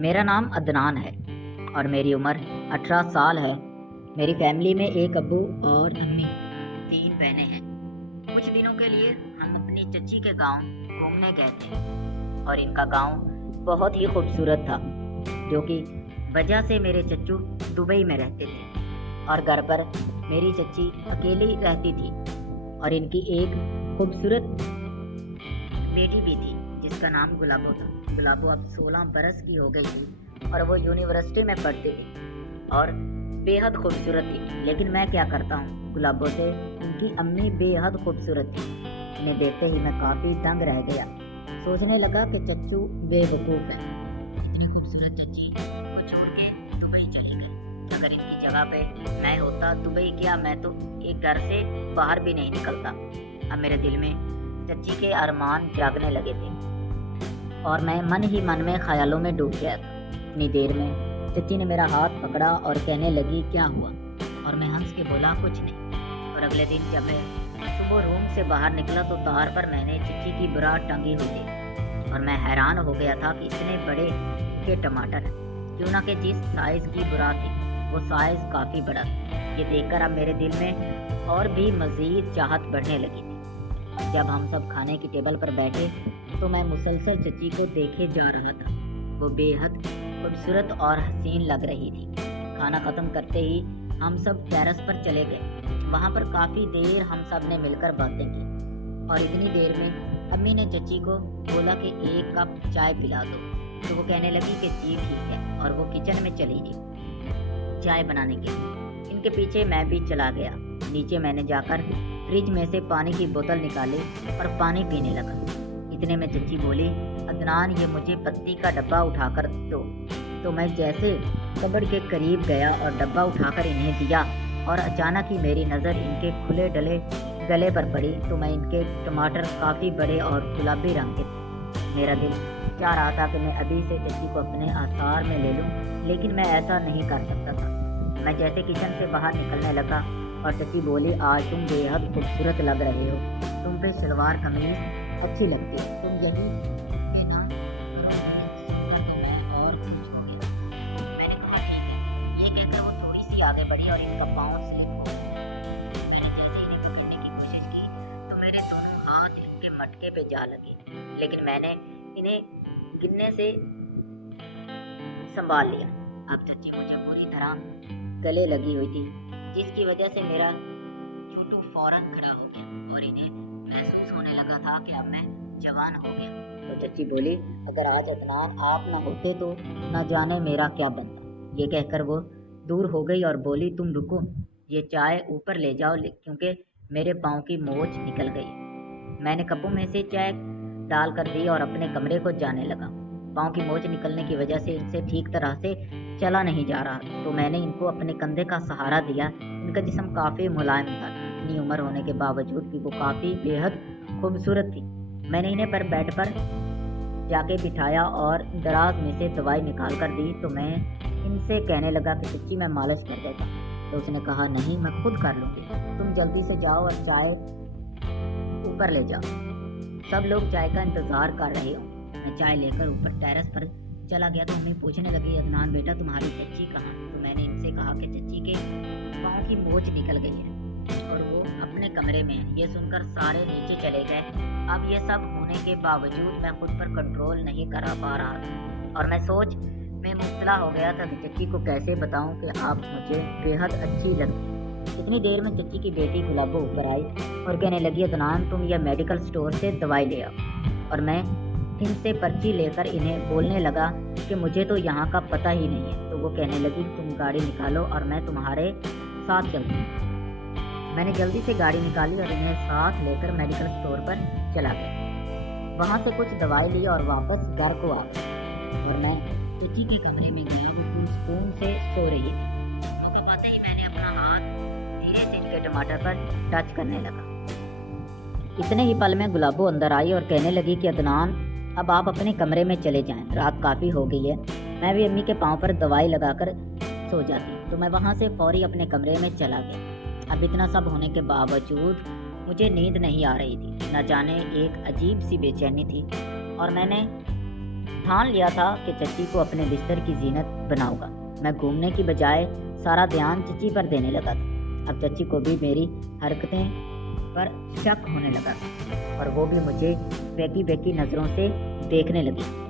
میرا نام عدنان ہے اور میری عمر 18 سال ہے۔ میری فیملی میں ایک ابو اور امی، 3 بہنیں ہیں۔ کچھ دنوں کے لیے ہم اپنی چچی کے گاؤں گھومنے گئے تھے اور ان کا گاؤں بہت ہی خوبصورت تھا، جو کہ وجہ سے میرے چچو دبئی میں رہتے تھے اور گھر پر میری چچی اکیلی رہتی تھی اور ان کی ایک خوبصورت بیٹی بھی تھی جس کا نام گلابو تھا۔ گلابو اب 16 برس کی ہو گئی تھی اور وہ یونیورسٹی میں پڑھتی تھی اور بے حد خوبصورت تھی، لیکن میں کیا کرتا ہوں، گلابو سے ان کی امی بے حد خوبصورت تھی۔ انہیں دیکھتے ہی میں کافی دنگ رہ گیا، سوچنے لگا کہ چچو بے وقوف ہے، اتنی خوبصورت چچی کو چھوڑ کے دبئی چلے گئے۔ اگر ان کی جگہ پہ میں ہوتا، دبئی کیا میں تو ایک گھر سے باہر بھی نہیں نکلتا۔ اب میرے دل میں چچی کے ارمان جاگنے لگے تھے اور میں من ہی من میں خیالوں میں ڈوب گیا تھا۔ اتنی دیر میں چچی نے میرا ہاتھ پکڑا اور کہنے لگی کیا ہوا، اور میں ہنس کے بولا کچھ نہیں۔ اور اگلے دن جب میں صبح روم سے باہر نکلا تو تار پر میں نے چچی کی برات ٹنگی ہوئی تھی اور میں حیران ہو گیا تھا کہ اتنے بڑے کے ٹماٹر ہیں، کیوں نہ کہ جس سائز کی برات تھی وہ سائز کافی بڑا تھا۔ یہ دیکھ کر اب میرے دل میں اور بھی مزید چاہت بڑھنے لگی تھی۔ جب ہم سب کھانے کی ٹیبل پر بیٹھے تو میں مسلسل چچی کو دیکھے جا رہا تھا، وہ بے حد خوبصورت اور حسین لگ رہی تھی۔ کھانا ختم کرتے ہی ہم سب ٹیرس پر چلے گئے، وہاں پر کافی دیر ہم سب نے مل کر باتیں کی اور اتنی دیر میں امی نے چچی کو بولا کہ 1 کپ چائے پلا دو، تو وہ کہنے لگی کہ جی ٹھیک ہے، اور وہ کچن میں چلی گئی چائے بنانے کے لیے۔ ان کے پیچھے میں بھی چلا گیا۔ نیچے میں نے جا کر فریج میں سے پانی کی بوتل نکالی اور پانی پینے لگا۔ اتنے میں چچی بولی عدنان یہ مجھے پتی کا ڈبہ اٹھا کر دو، تو میں جیسے کبڑ کے قریب گیا اور ڈبہ اٹھا کر انہیں دیا اور اچانک ہی میری نظر ان کے کھلے ڈلے گلے پر پڑی تو میں ان کے ٹماٹر کافی بڑے اور گلابی رنگ کے تھے۔ میرا دل چاہ رہا تھا کہ میں ابھی سے چچی کو اپنے آثار میں لے لوں، لیکن میں ایسا نہیں کر سکتا تھا۔ میں جیسے کچن سے باہر نکلنے لگا اور چچی بولی آج تم بے حد خوبصورت لگ رہے ہو، تم پہ شلوار قمیض اچھی لگتی ہے، تم یہی نا تو میں اور خوش ہو گیا۔ میں نے کہا ٹھیک ہے، یہ کہہ کر وہ تھوڑی سی آگے بڑھی اور ان کا پاؤں سلپ ہو گیا۔ میں نے جیسے انہیں پکڑنے کی کوشش کی تو میرے دونوں ہاتھ ان کے مٹکے پہ جا لگے، لیکن میں نے انہیں گننے سے سنبھال لیا۔ اب چچی مجھے پوری طرح گلے لگی ہوئی تھی، جس کی وجہ سے میرا چھوٹو فوراً کھڑا ہو گیا اور انہیں محسوس ہونے لگا تھا کہ اب میں جوان ہو گیا۔ تو چچی بولی اگر آج عدنان آپ نہ ہوتے تو نہ جانے میرا کیا بنتا۔ یہ کہہ کر وہ دور ہو گئی اور بولی تم رکو، یہ چائے اوپر لے جاؤ کیونکہ میرے پاؤں کی موچ نکل گئی۔ میں نے کپوں میں سے چائے ڈال کر دی اور اپنے کمرے کو جانے لگا۔ پاؤں کی موچ نکلنے کی وجہ سے ان سے ٹھیک طرح سے چلا نہیں جا رہا، تو میں نے ان کو اپنے کندھے کا سہارا دیا۔ ان کا جسم کافی ملائم تھا، اتنی عمر ہونے کے باوجود بھی وہ کافی بے حد خوبصورت تھی۔ میں نے انہیں بیڈ پر جا کے بٹھایا اور دراز میں سے دوائی نکال کر دی تو میں ان سے کہنے لگا کہ چچی میں مالش کر دیتا، تو اس نے کہا نہیں میں خود کر لوں گی، تم جلدی سے جاؤ اور چائے اوپر لے جاؤ۔ سب لوگ چائے کا انتظار کر رہے ہوں۔ میں چائے لے کر اوپر ٹیرس پر چلا گیا تو امی پوچھنے لگی عدنان بیٹا تمہاری چچی کہاں؟ تو میں نے ان سے کہا کہ چچی کے پاؤں کی موچ نکل گئی ہے اور وہ اپنے کمرے میں ہے۔ یہ سن کر سارے نیچے چلے گئے۔ اب یہ سب ہونے کے باوجود میں خود پر کنٹرول نہیں کر پا رہا تھا اور میں سوچ میں مبتلا ہو گیا تھا کہ چچی کو کیسے بتاؤں کہ آپ مجھے بے حد اچھی لگتی۔ اتنی دیر میں چچی کی بیٹی گلابو اوپر آئی اور کہنے لگی عدنان تم یہ میڈیکل سٹور سے دوائی لے آؤ، اور میں ان سے پرچی لے کر انہیں بولنے لگا کہ مجھے تو یہاں کا پتہ ہی نہیں ہے۔ تو وہ کہنے لگی تم گاڑی نکالو اور میں تمہارے ساتھ چلتی ہوں۔ میں نے جلدی سے گاڑی نکالی اور انہیں ساتھ لے کر میڈیکل سٹور پر چلا گیا۔ وہاں سے کچھ دوائی لی اور واپس گھر کو آ گیا اور میں چچی کے کمرے میں گیا، وہ پوری سکون سے سو رہی تھی۔ موقع پاتے ہی میں نے اپنا ہاتھ دھیرے سے ان کے ٹماٹر پر ٹچ کرنے لگا۔ اتنے ہی پل میں گلابو اندر آئی اور کہنے لگی کہ عدنان اب آپ اپنے کمرے میں چلے جائیں، رات کافی ہو گئی ہے، میں بھی امی کے پاؤں پر دوائی لگا کر سو جاتی۔ تو میں وہاں سے فوری اپنے کمرے میں چلا گیا۔ اب اتنا سب ہونے کے باوجود مجھے نیند نہیں آ رہی تھی، نہ جانے ایک عجیب سی بے چینی تھی اور میں نے ٹھان لیا تھا کہ چچی کو اپنے بستر کی زینت بناؤں گا۔ میں گھومنے کی بجائے سارا دھیان چچی پر دینے لگا تھا۔ اب چچی کو بھی میری حرکتیں پر شک ہونے لگا تھا اور وہ بھی مجھے بیکی بیکی نظروں سے دیکھنے لگی۔